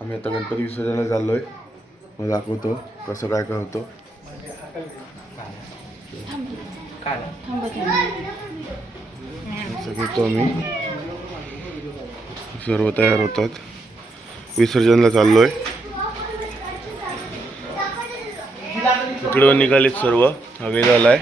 आम्ही आता गणपती विसर्जनाला चाललोय. मग दाखवतो कसं काय काय होतं. असं घेतो आम्ही. सर्व तयार होतात. विसर्जनाला चाललोय. इकडं निघालेत सर्व. हा वेळ आलाय.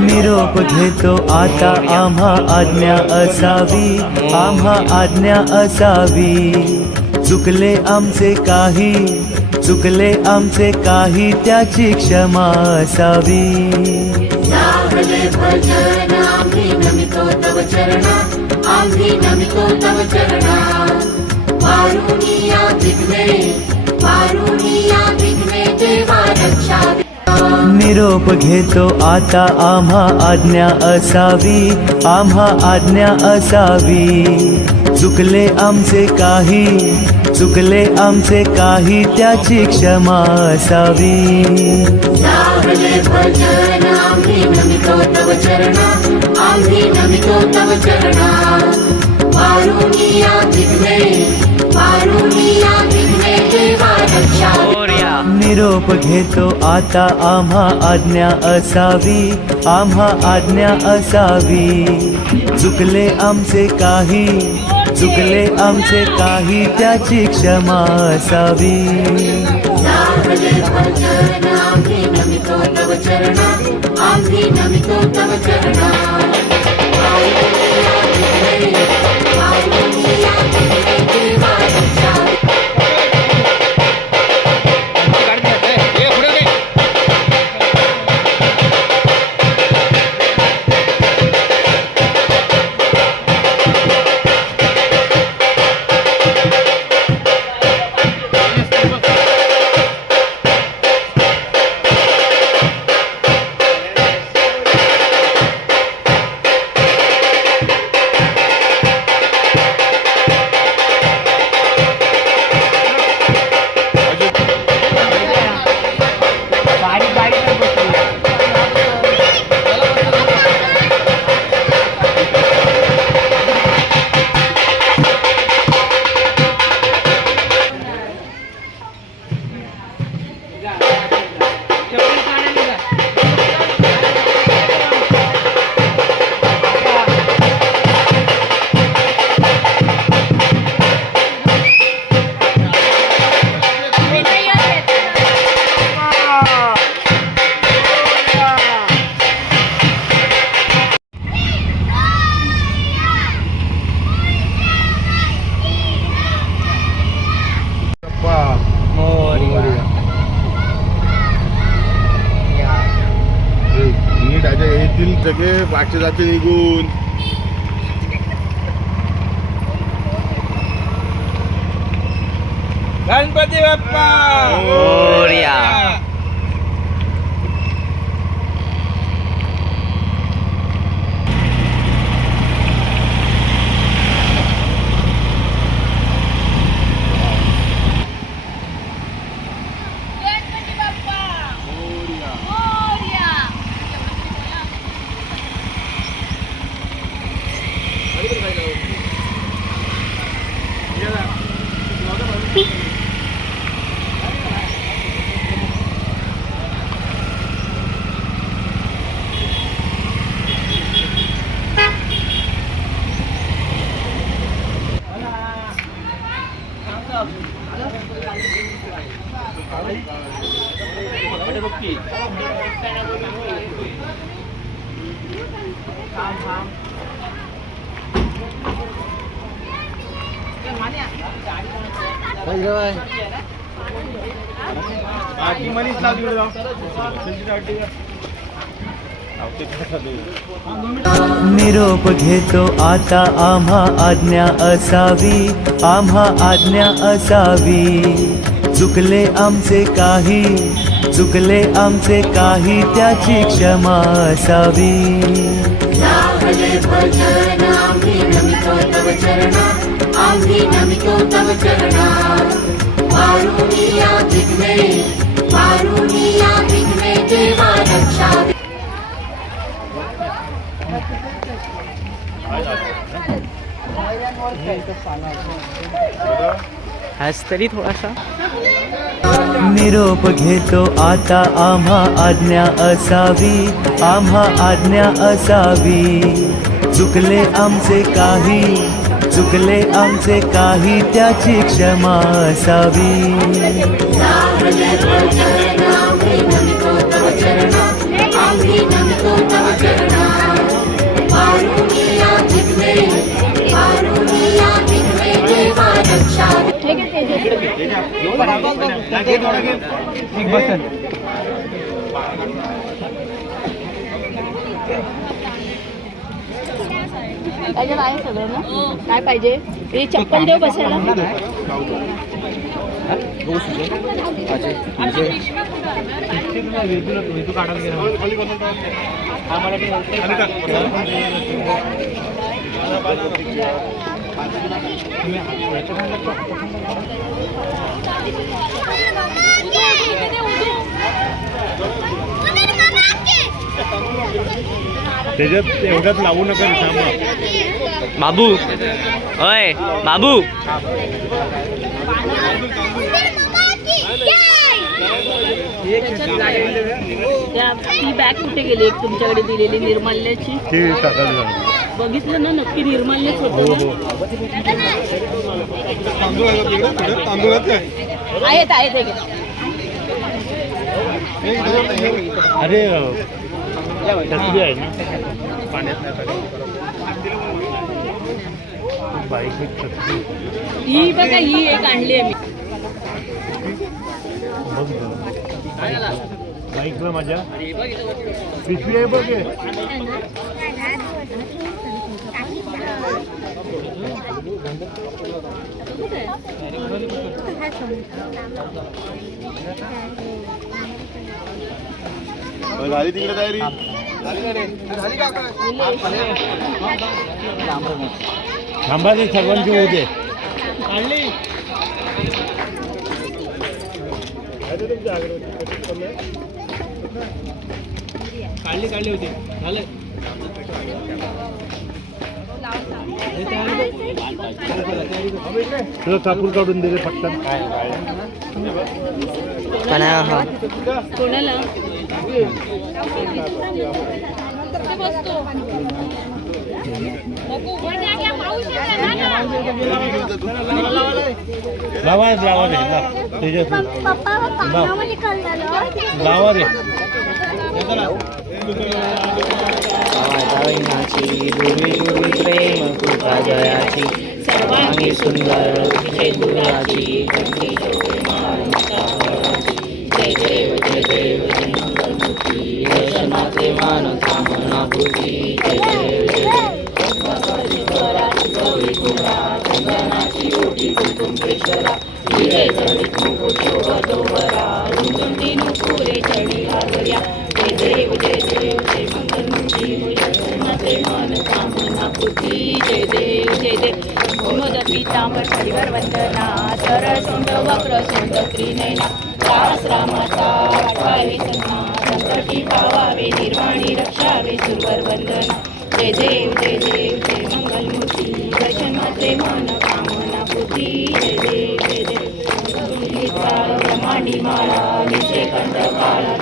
निरोप घेतो आता आम्हा आज्ञा असावी, आम्हा आज्ञा असावी. चुकले आमचे काही, चुकले आमचे काही, त्याची क्षमा असावी. सावले भजन आम्ही नमितो तव चरणा, आम्ही नमितो तव चरणा. वारुणिया विघ्ने, वारुणिया विघ्ने, देवा रक्षावे. निरोप घेतो आता आम्हा आज्ञा असावी, आम्हा आज्ञा असावी. चुकले आमचे काही, चुकले आमचे काही, त्याची क्षमा असावी. सावले भजन आम्ही नमितो तव चरणा, आम्ही नमितो तव चरणा. वारुणिया विघ्ने, वारुणिया विघ्ने, देवा रक्षावे. निरोप घेतो आता आम्हा आज्ञा असावी, आम्हा आज्ञा असावी. चुकले आमचे काही, चुकले आमचे काही, त्याची क्षमा असावी. सावले भजन आम्ही नमितो तव चरणा, आम्ही नमितो तव चरणा. वारुणिया विघ्ने, वारुणिया विघ्ने, देवा रक्षावे. नीट आता येतील सगळे पाचशे जाते निघून. गणपती बाप्पा मोरया. निरोप घेतो आता आम्हा आज्ञा असावी, आम्हा आज्ञा असावी. चुकले आमचे काही, चुकले आमचे काही, त्याची क्षमा असावी. साहले भजन आम्ही नमितो तव चरणा आम्ही नमितो तव चरणा वारुणिया विघ्ने देवा रक्षा आज तरी थोडासा निरोप घेतो आता आम्हा आज्ञा असावी आम्हा आज्ञा असावी चुकले आमचे काही त्याची क्षमा असावी साहले भजन आम्ही नमितो तव चरणा आम्ही नमितो तव चरणा वारुणिया विघ्ने देवा रक्षा त्याच्यात आहे सगळं ना काय पाहिजे ते चप्पल देऊ बसायला त्याच्यात एवढ्यात लावू नका बाबू ओय बाबू ती बॅग कुठे गेली एक तुमच्याकडे दिलेली निर्माल्याची बघितलं ना नक्की निर्माल्यच होतं आहेत अरे आहे ना पाण्यात ही बघा ही एक आणली आहे मी बाईक माझ्या पिशवी आहे बघ झाली तिकडे तयारी थांबा ते सर्वांची होऊ दे काढली होती झालं तुला कापूर काढून दिले पटकन कोणाला लावा रे प्रेम कृपा जयाची सर्वांगी सुंदर चेंदुराची जय देव मंगलमूर्ती दर्शनाचे मान कामना पूर्ती जय देव चंदनाची ओटी कुटुंबेश्वरा हिरे जडित मुकुट शोभतोवरा रुंदी नुपुरे चढी आगर्या जय देव जय मंगलमूर्ती दर्शनाचे मान कामना पूर्ती जय देव विनोद पीतांबर शरीवर वंदना सरसुंड वक्र सुंद त्रिनयना दास रामाचा वाटवावे सन्मा संकटी पावावे निर्वाणी रक्षावे सुरवर वंदना जय देव जय मंगलमूर्ती दर्शन मात्रे मन कामना पूर्ती जय देव ब्रह्मांडी माळा निशे कंठ काळा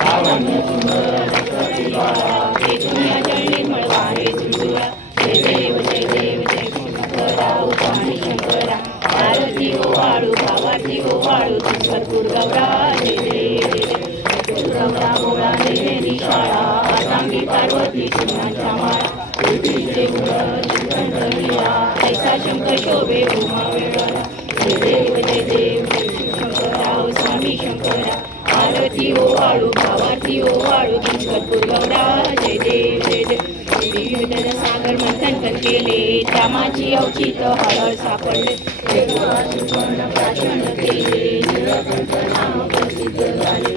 रावण सुंदर ते दुनिया जळ निर्मळ वारे सुंदरा जय देव शंकरा उपाणी शंकरा आरती ओ वाळू भावार्थी ओ वाळू भरपूर गौरा जय देव गौरा गोळा देवी शाळा सांगी पार्वती सुनांचा माळा उर्वीचे उडा ऐसा शंकर शोभे उमा वेळा जय देव शंकरा स्वामी शंकरा आरती ओ वाळू भावार्थी ओ वाळू भरपूर गौरा जय देव विविध सागर मंथन केले रामाची अवचित हळद सापडले प्राचीन केले नाम प्रसिद्ध झाले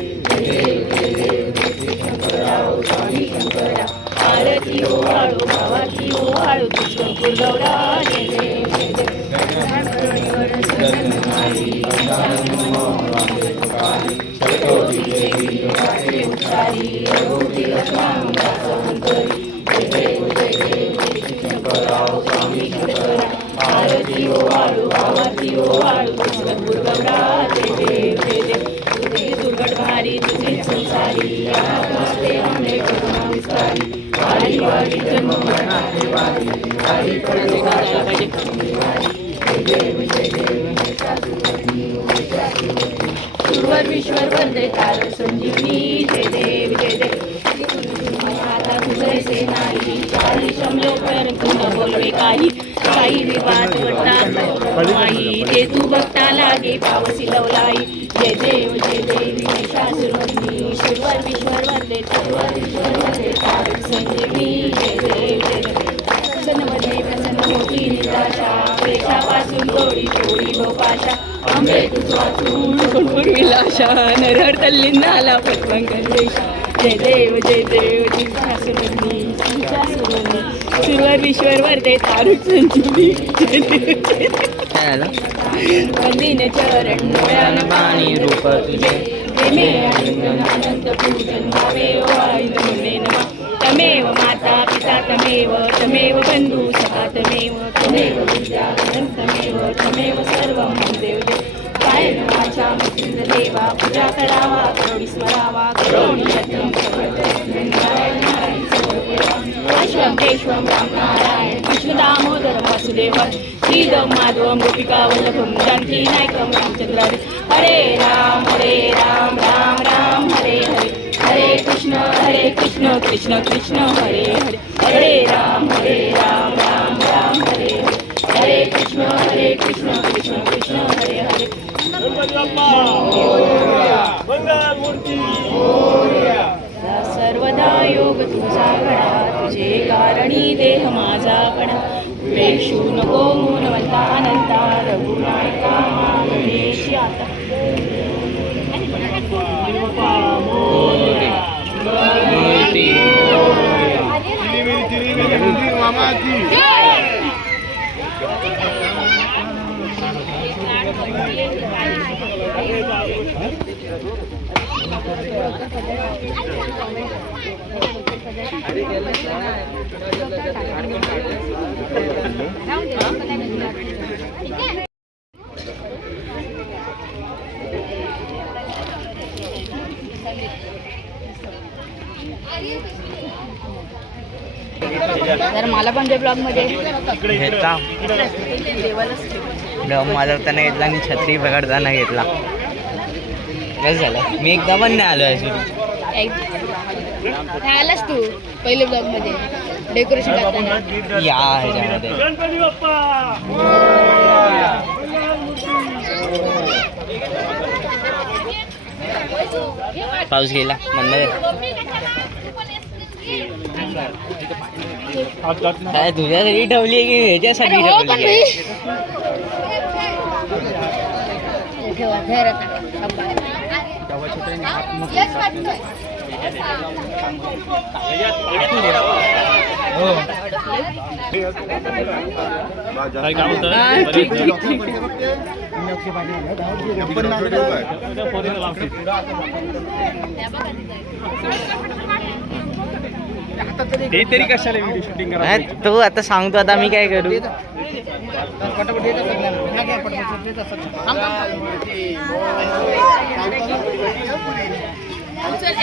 शंकरा स्वामी शंकरा आरती भावाची ओवाळू भावाची ओवाळू पुष्कळपूर गौरा जय देव जय देव आरती ओवाळू भावाची ओवाळू पुष्कळपूर गौरा जय देव जय देव तुझे दुर्गट भारी तुझे संसारी नमस्ते आम्ही करुणा विस्तारी वारी वारी जन्म मरणाचे वारी वारी पडले गायला पाहिजे सुरवर विश्वर वंदे तार संजीवनी जय देव जय देव आता तुझे नाही चारी शमलो पर पुन्हा बोलवे काही विवाद वट्टात माही ते तू बघता लागे पावसी लवलाई जय देव जय देवी महिषासुरमर्दिनी सुरवर विश्वर वंदे तार संजीवनी जय देव जय देव प्रसन्न प्रसन्न होती निराशा क्लेशापासून थोडी थोडी गोपाशा आंबे तुझ वाचून कोणपूर्वीला आशा नरहर तल्लीन आला पद्मंगल देशा जय देव महिषासुरमर्दिनी सुरवर विश्वर वरदे तारुक संजीवनी जय देव वंदिन चरण नयन पाणी रूप तुझे प्रेमे अनंत पूजन भावे ओवाळीन मुने नमः तमेव माता पिता तमेव बंधू सखा तमेव विद्या तमेव सर्वं देव गायन वाचा मृत्युंज देवा पूजा करावा करोणी स्मरावा करोणी यज्ञं अश्वं केशवं राम नारायण कृष्ण दामोदर वासुदेव श्रीदं माधवं गोपिका वल्लभं जानकी नायकं रामचंद्र हरे राम राम राम हरे हरे हरे कृष्ण कृष्ण कृष्ण हरे हरे हरे राम राम राम हरे हरे हरे कृष्ण कृष्ण कृष्ण हरे हरे सर्वदा योग तुझा गणा तुझे कारणी देह माझा कणा वेशू नको मूनवंता अनंता रघुनायका गणेश आता तर मला पण ते ब्लॉग मध्ये घेतला डम माजवताना घेतला आणि छत्री पकडताना घेतला कसं झालं मी एकदा पण नाही आलो आलास तू पहिले ब्लॉग मध्ये डेकोरेशन करताना या ह्याच्यामध्ये पाऊस गेला बंद काय तुझ्यासाठी ठेवली आहे की ह्याच्यासाठी ठेवली आहे काय काम ते तरी कशाला व्हिडिओ शूटिंग करा तू आता सांगतो आता मी काय करू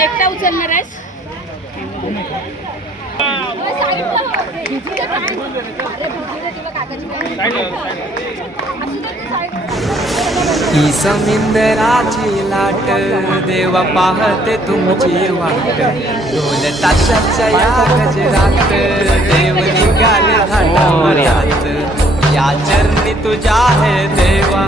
एकटा उचलणार आहेस ही समिंदराची लाट देवा पाहते तुमची वाट ढोल ताशाच्या या गजरात देव निघाले थाटावरात या चरणी तुझ्या है देवा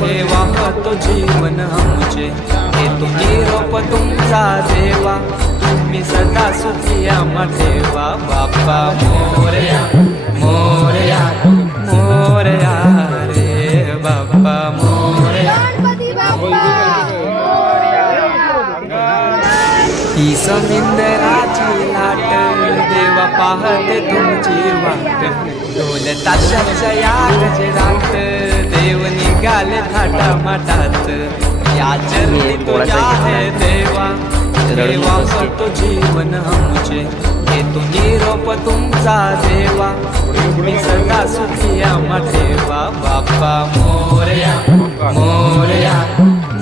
ठेवा तो जीवन आमचे हे तुझी रोप तुमचा देवा तुम्ही सदा सुखी आम्हा ठेवा बाप्पा मोरया मोरया मोरया रे बाप्पा मोरया ही समिंदराची लाट देवा पाहते तुमची वाट ढोल ताशाच्या या गजरात देव निघाले थाटामाटात या चरणी तुझ्या है देवा देवा करतो जीवन आमचे घेतो निरोप तुमचा देवा तुम्ही सदा सुखी आम्हा ठेवा बाप्पा मोरया मोरया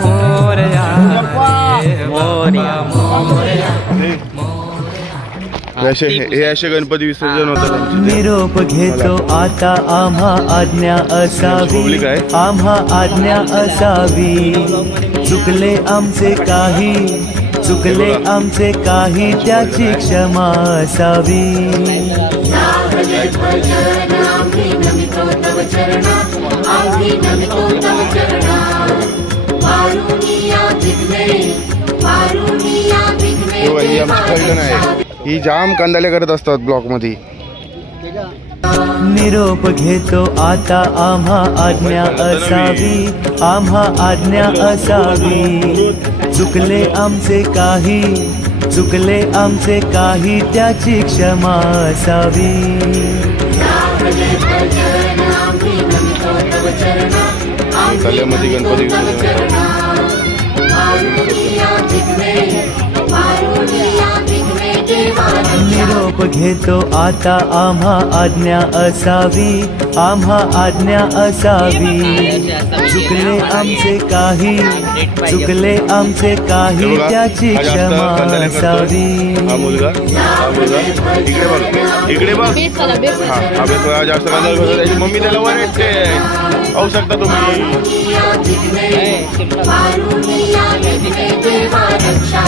मोरया मोरया मोरया हे असे गणपती विसर्जन होतात आमचे. निरोप घेतो आता आम्हा आज्ञा असावी पब्लिक आहे. आम्हा आज्ञा असावी चुकले आमचे काही चुकले आमचे काही त्याची क्षमा असावी सावले भजन आम्ही नमितो तव चरणा आम्ही नमितो तव चरणा वारुणिया विघ्ने वारुणिया विघ्ने हे बघा, ही आमची फलटण आहे. ही जाम कंदाले करत असतात ब्लॉक मध्ये. निरोप घेतो आता आम्हा आज्ञा असावी आम्हा आज्ञा असावी चुकले आमचे काही चुकले आमचे काही त्याची क्षमा असावी सावले भजन आम्ही नमितो तव चरणा आम्ही कल्यामध्ये गणपती नमितो तव विसर्जन चरणा वारुणिया विघ्ने वारुणिया विघ्ने देवा निरोप घेतो आता आम्हा आज्ञा असावी आम्हा आज्ञा असावी चुकले आमचे काही चुकले आमचे काही त्याची हा जास्त क्षमा कंदाले करतो. असावी हा मुलगा इकडे बघ इकडे बघ. हा बेस जास्त कंदाले करतो. त्याची मम्मी त्याला वर येते पाहू शकता तुम्ही. वारुणिया विघ्ने वारुणिया विघ्ने देवा रक्षा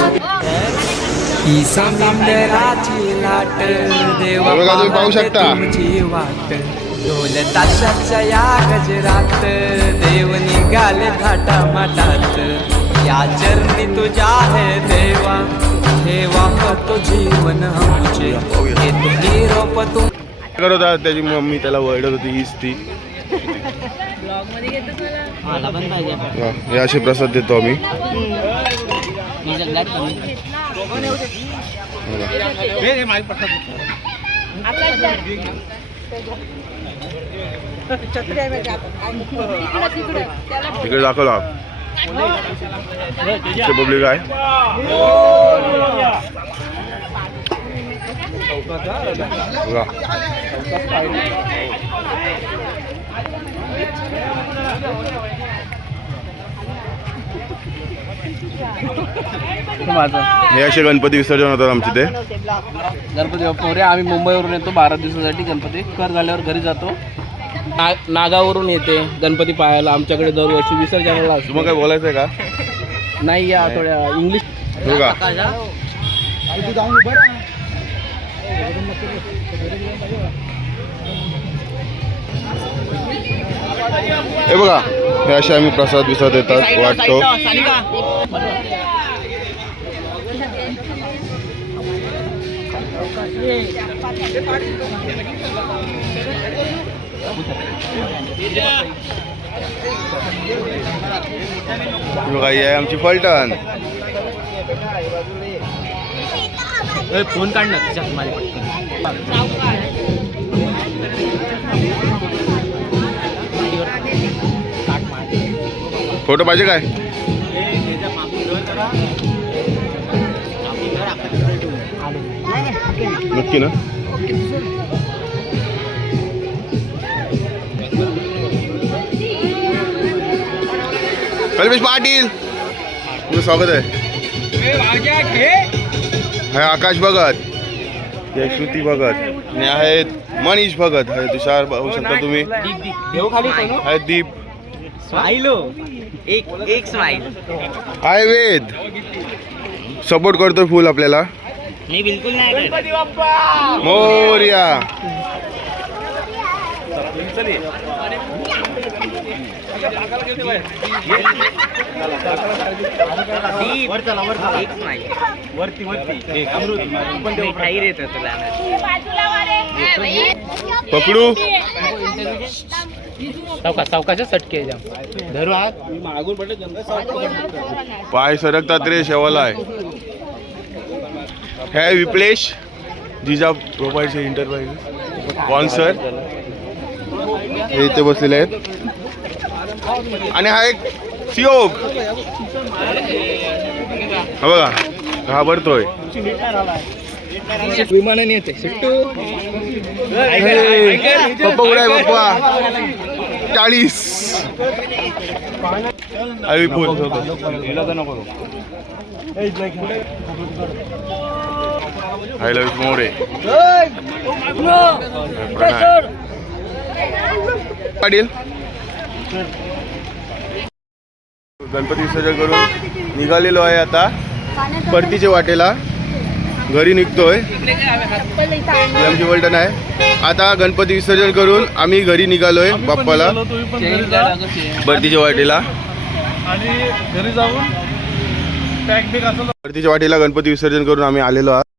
ही समुद्राची लाट देवा बघा, तुम्ही पाहू पाहते शकता. तुमची वाट ढोल ताशाच्या या गजरात देव निघाले थाटामाटात या चरणी तुझ्या है देवा ठेवा करतो जीवन आमचे घेतो निरोप तुम करत होता त्याची मम्मी त्याला वरडत होती. हीच ती. मला पण पाहिजे हा, हे असे प्रसाद देतो आम्ही. मी सगळ्यात कमी इकडे दाखवला पब्लिक आहे. बघा. हे असे गणपती विसर्जन होतात आमचे ते. गणपती बाप्पा मोरया. आम्ही मुंबईवरून येतो 12 दिवसासाठी. गणपती कर झाल्यावर घरी जातो. नागावरून येते गणपती पाहायला. आमच्याकडे दरवर्षी विसर्जनाला असतो. तुम्हाला काय बोलायचं आहे का? नाही या थोड्या इंग्लिश बघा हे बघा हे असे आम्ही प्रसाद विसाद देतात वाटतो. बघा ही आहे आमची फलटण. फोन काढ ना तिच्यात माझ्या पटकन. फोटो पाहिजे काय? नक्की ना. कल्पेश पाटील तुझं स्वागत आहे. आहे आकाश भगत, हे श्रुती भगत आणि आहेत मनीष भगत. आहे तुषार पाहू शकता तुम्ही. आहे दीप. स्माइलो एक स्माइल. आहे वेद सपोर्ट करतोय फुल आपल्याला. मी बिलकुल नाही करत. मोरया. एक स्माइल. मिठाई देतो तुला. पकडू. सावकाच्या सटके धरू हात. पाय सरकतात रे शेवाला आहे. हे विप्लेश जिजा प्रोव्हाइडचे इंटरप्राइज कॉन सर हे इथे बसलेले आहेत आणि हा एक सियोग हा बघा घाबरतोय विमानाने येते शिट्टू पप्पा उडाय पप्पा 40 आई बोल आय लव्ह मोरे पाटील गणपती विसर्जन करून निघालेलो आहे आता परतीच्या वाटेला घरी निघतोय आमची वल्टन आहे आता गणपती विसर्जन करून आम्ही घरी निघालोय बाप्पाला परतीच्या वाटेला आणि घरी जाऊन पॅक बिक असं परतीच्या वाटेला गणपती विसर्जन करून आम्ही आलेलो आहोत